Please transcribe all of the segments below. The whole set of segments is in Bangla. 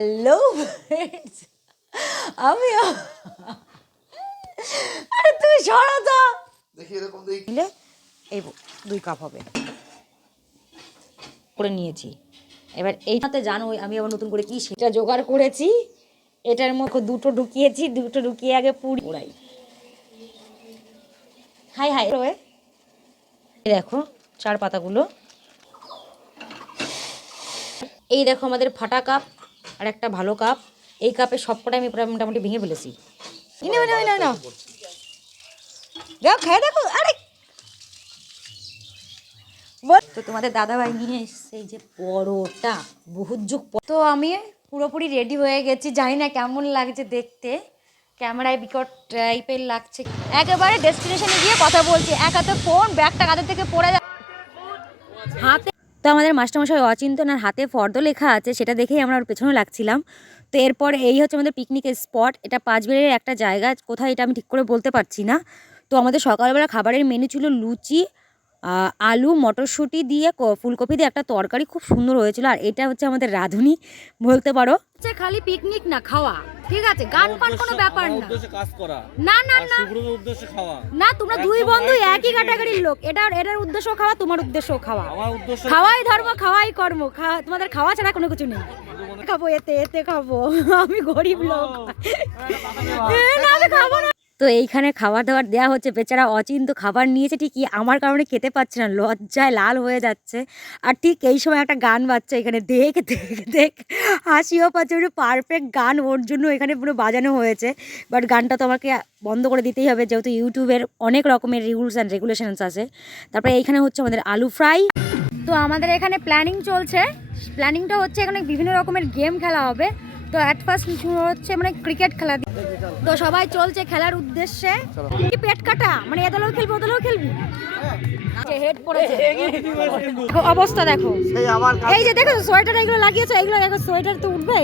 হ্যালো ফ্রেন্ডস, আমি আরে তুমি সরো তো দেখি এরকম দিলে এই 2 কাপ হবে করে নিয়েছি। এবার এইটাতে জানো আমি আবার নতুন করে কি সেটা জোগাড় করেছি। এটার মধ্যে দুটো ঢুকিয়েছি, দুটো ঢুকিয়ে আগে পুরি ওড়াই। হাই হাই দেখো 4 পাতাগুলো। এই দেখো আমাদের ফাটা কাপ আর একটা ভালো কাপ। এই কাপে সবকটা আমি প্রায় মোটামুটি ভেঙে ফেলেছি। দেখো খেয়ে দেখো। আরে তো তোমাদের দাদাভাই নিয়ে এসছে এই যে পরোটা, বহুত যুগ। তো আমি পুরোপুরি রেডি হয়ে গেছি, জানি না কেমন লাগছে দেখতে, ক্যামেরায় বিকট টাইপের লাগছে। একেবারে ডেস্টিনেশনে গিয়ে কথা বলছি, এক হাতে ফোন, ব্যাগটা কাঁধের থেকে পড়ে হাতে। তো আমাদের মাস্টারমশাই অচিন্তন আর হাতে ফর্দ লেখা আছে, সেটা দেখেই আমরা ওর পেছনে লাগছিলাম। তো এরপর এই হচ্ছে আমাদের পিকনিকের স্পট। এটা 5 বেলের একটা জায়গা, কোথায় এটা আমি ঠিক করে বলতে পারছি না। তো আমাদের সকালবেলা খাবারের মেনু ছিল লুচি, আলু মটরশুঁটি দিয়ে ফুলকপি দিয়ে একটা তরকারি, খুব সুন্দর হয়েছিল। আর এটা হচ্ছে আমাদের রাঁধুনি বলতে পারো। খালি পিকনিক না, খাওয়া, ঠিক আছে, গান পান কোনো ব্যাপার না, কাজ করা না না না, উদ্দেশ্যে খাওয়া না। তোমরা দুই বন্ধু একই ক্যাটাগরির লোক, এটার উদ্দেশ্য খাওয়া, তোমার উদ্দেশ্য খাওয়া। খাওয়াই ধর্ম, খাওয়াই কর্ম, তোমাদের খাওয়া ছাড়া কোনো কিছু নেই। খাবো এতে এতে খাবো, আমি গরিব লোক, না আমি খাবো না। তো এইখানে খাবার দাবার দেওয়া হচ্ছে। বেচারা অচিন্ত খাবার নিয়েছে ঠিকই, আমার কারণে খেতে পাচ্ছে না, লজ্জায় লাল হয়ে যাচ্ছে। আর ঠিক এই সময় একটা গান বাজছে এখানে, দেখ দেখ দেখ, হাসিও পাচ্ছে। পারফেক্ট গান ওর জন্য এখানে পুরো বাজানো হয়েছে। বাট গানটা তো আমাকে বন্ধ করে দিতেই হবে, যেহেতু ইউটিউবের অনেক রকমের রুলস অ্যান্ড রেগুলেশনস আছে। তারপরে এইখানে হচ্ছে আমাদের আলু ফ্রাই। তো আমাদের এখানে প্ল্যানিং চলছে। প্ল্যানিংটা হচ্ছে এখানে বিভিন্ন রকমের গেম খেলা হবে। তো অ্যাট ফার্স্ট হচ্ছে মানে ক্রিকেট খেলা। তো সবাই চলছে খেলার উদ্দেশ্যে। কি পেট কাটা, মানে এদলেও খেলবি ওদলেও খেলবি। হেড পড়েছে, অবস্থা দেখো। এই যে দেখো সোয়েটার এগুলো লাগিয়েছো, এগুলো দেখো সোয়েটার তো উঠবে।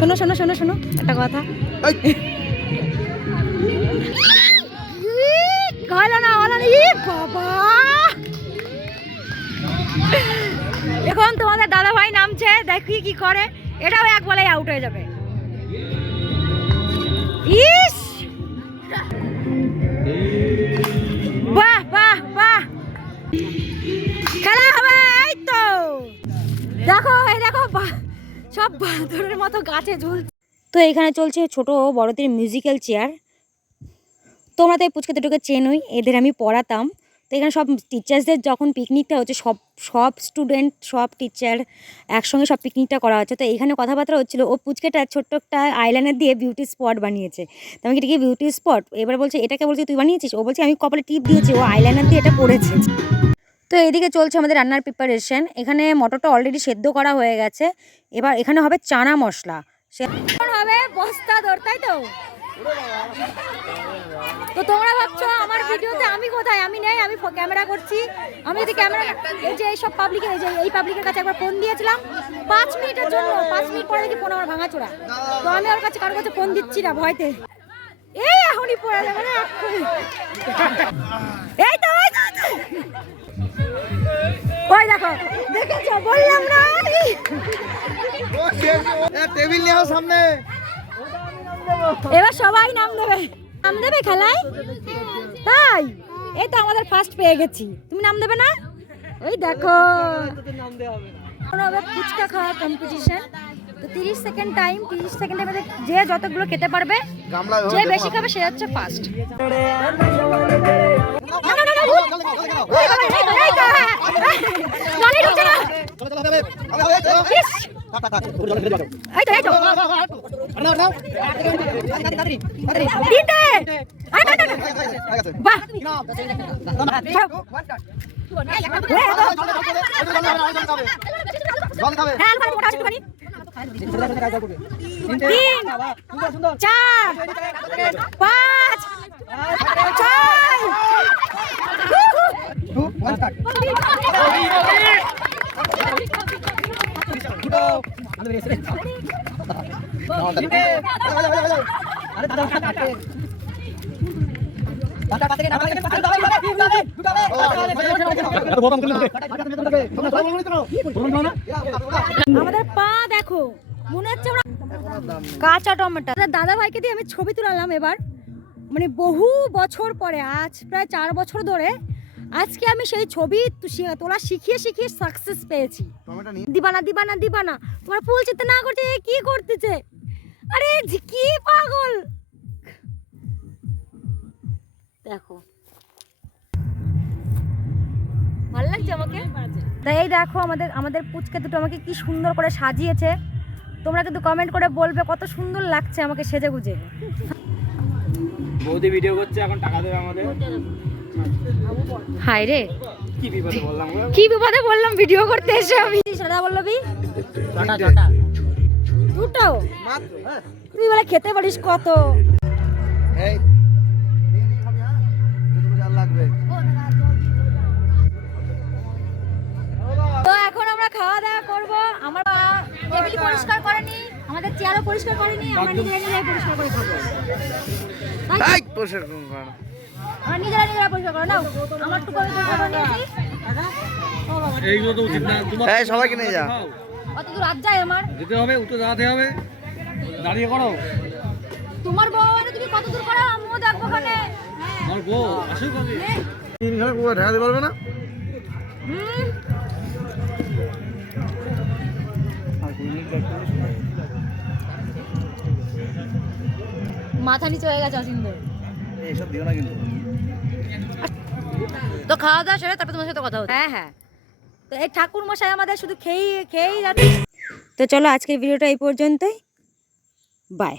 শোনো শোনো শোনো শোনো একটা কথা, হলো না হলো না। বাবা এখন তোমাদের দাদা ভাই নামছে, দেখি কি করে। এটাও এক বলেই আউট হয়ে যাবে। ইস বাহ বাহ বাহ, খেলা হবে। এই তো দেখো, এই দেখো সব বাঁদরের মতো গাছে ঝুলছে। তো এখানে চলছে ছোট বড়দের মিউজিক্যাল চেয়ার। তোমরা তো এই পুচকে দুটোকে চেনোই, এদের আমি পড়াতাম। তো এখানে সব টিচার্সদের যখন পিকনিকটা হচ্ছে, সব স্টুডেন্ট সব টিচার একসঙ্গে সব পিকনিকটা করা হচ্ছে। তো এখানে কথাবার্তা হচ্ছিলো, ও পুচকেটা ছোট্ট একটা আইলাইনার দিয়ে বিউটি স্পট বানিয়েছে। তো আমি কি বিউটি স্পট, এবার বলছে এটাকে বলছি তুই বানিয়েছিস? ও বলছে আমি কপালে টিপ দিয়েছি, ও আইলাইনার দিয়ে এটা করেছে। তো এদিকে চলছে আমাদের রান্নার প্রিপারেশন। এখানে মটরটা অলরেডি সেদ্ধ করা হয়ে গেছে। এবার এখানে হবে চানা মশলা, সে হবে বস্তা দর, তাই তো? তো তোমরা ভাবছো আমার ভিডিওতে আমি কোথায়? আমি নেই, আমি ক্যামেরা করছি। আমি যদি ক্যামেরা, এই যে এইসব পাবলিকের, এই পাবলিকের কাছে একবার ফোন দিয়েছিলাম 5 মিনিটের জন্য, 5 মিনিট পরে দেখি ফোন আমার ভাঙাচোরা। তো আমি ওর কাছে কারোর কাছে ফোন দিচ্ছি না ভয়তে। এই এখনই পড়ে যাবে না, এই তো ওই দেখো, দেখেছো বললাম না। টেবিল নিয়ে সামনে, এবার সবাই নাম দেবে খেলায়, তাই? এই তো আমাদের ফার্স্ট পেয়ে গেছি, তুমি নাম দেবে না? ওই দেখো ফুচকা খাওয়া কম্পিটিশন। তো 30 সেকেন্ড টাইম, 30 সেকেন্ডের মধ্যে যে যতগুলো খেতে পারবে, যে বেশি খাবে সে হচ্ছে ফার্স্ট। আমাদের পা দেখো, মনে হচ্ছে ওরা কাঁচা টমেটো। দাদা ভাইকে দিয়ে আমি ছবি তুলালাম এবার, মানে বহু বছর পরে, আজ প্রায় 4 বছর ধরে আজকে আমি সেই ছবি তোলা শিখিয়ে শিখিয়ে সাকসেস পেয়েছি। দিবানা দিবানা দিবানা তোমার ফুল চিন্তা না করছে কি করতেছে, আরে কি পাগল দেখো, ভালো লাগছে আমাকে। তাই এই দেখো আমাদের পুচকে দুটো আমাকে কি সুন্দর করে সাজিয়েছে। তোমরা কিন্তু কমেন্ট করে বলবে কত সুন্দর লাগছে আমাকে সেজে গুজে। বৌদি ভিডিও করছে, এখন টাকা দেবে আমাদের। হাই রে, কি বিপদে বললাম গো? কি বিপদে বললাম ভিডিও করতে এসে আমি। সাদা বল্লবী দুটো মাত্র, হ্যাঁ। তুই বলে খেতে পারিস কত। এই লাগবে। তো এখন আমরা খাওয়া দাওয়া করব। আমার টেবিল পরিষ্কার করেনি, আমাদের চেয়ারও পরিষ্কার করেনি, আমরা নিজেরাই পরিষ্কার করে খাবো। এই পরিষ্কার করুন না। আমরা নিজেরা পরিষ্কার করে নাও। আমার টুকু আমি পরিষ্কার করে নিয়েছি। এইগুলো তো উচিত না। তোমার এই সবাইকে নিয়ে যা। কত দূর রাত যায় আমার? যেতে হবে, উঠে দাঁড়াতে হবে। দাঁড়িয়ে করো। তোমার বউ আরে তুমি কত দূর করো, আমিও দেখবো ওখানে। আমার বউ আসুক কবে? 3 ঘন্টা পুরো ঢাকাতে পারবে না? মাথা নিচে হয়ে গেছে অসিন্দর। এইসব দিও না কিন্তু। তো খাওয়া দাওয়া সেরে তারপর তোমার সাথে কথা হচ্ছে। হ্যাঁ হ্যাঁ, তো এই ঠাকুর মশাই আমাদের শুধু খেয়েই যাচ্ছে। তো চলো আজকের ভিডিওটা এই পর্যন্তই, বাই।